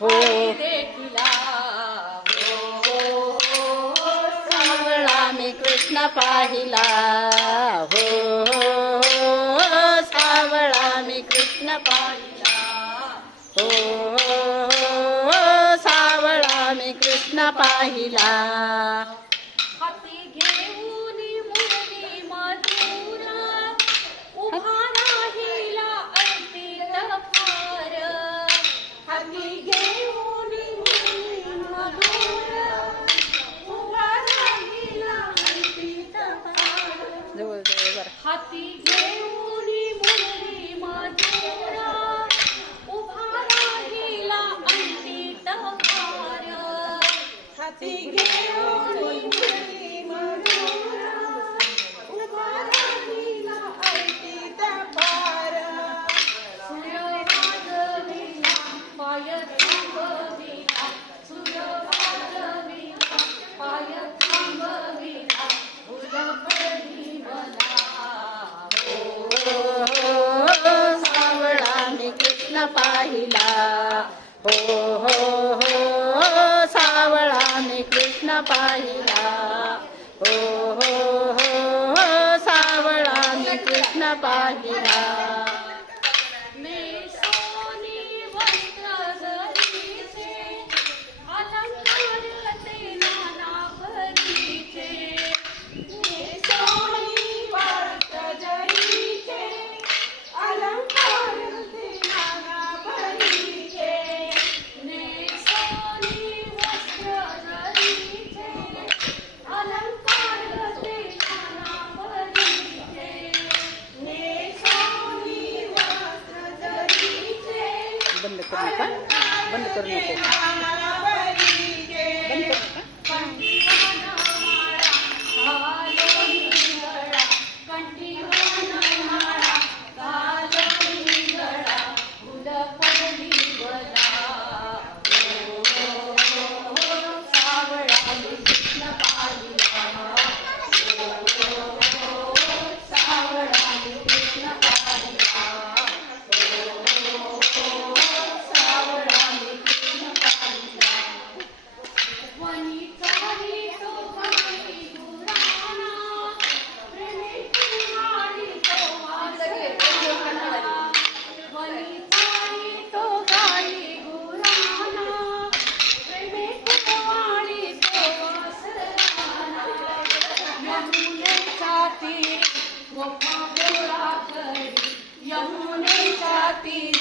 हो सावळा मी कृष्ण पाहिला. हो सावळा मी कृष्ण पाहिला. हो सावळा मी कृष्ण पाहिला. Pati day. पाहिला. हो हो हो सावळाने कृष्ण पाहिला. हो हो हो, हो सावळाने कृष्ण पाहिला. ditemukan, benda ternyata. Benda. यमुने ती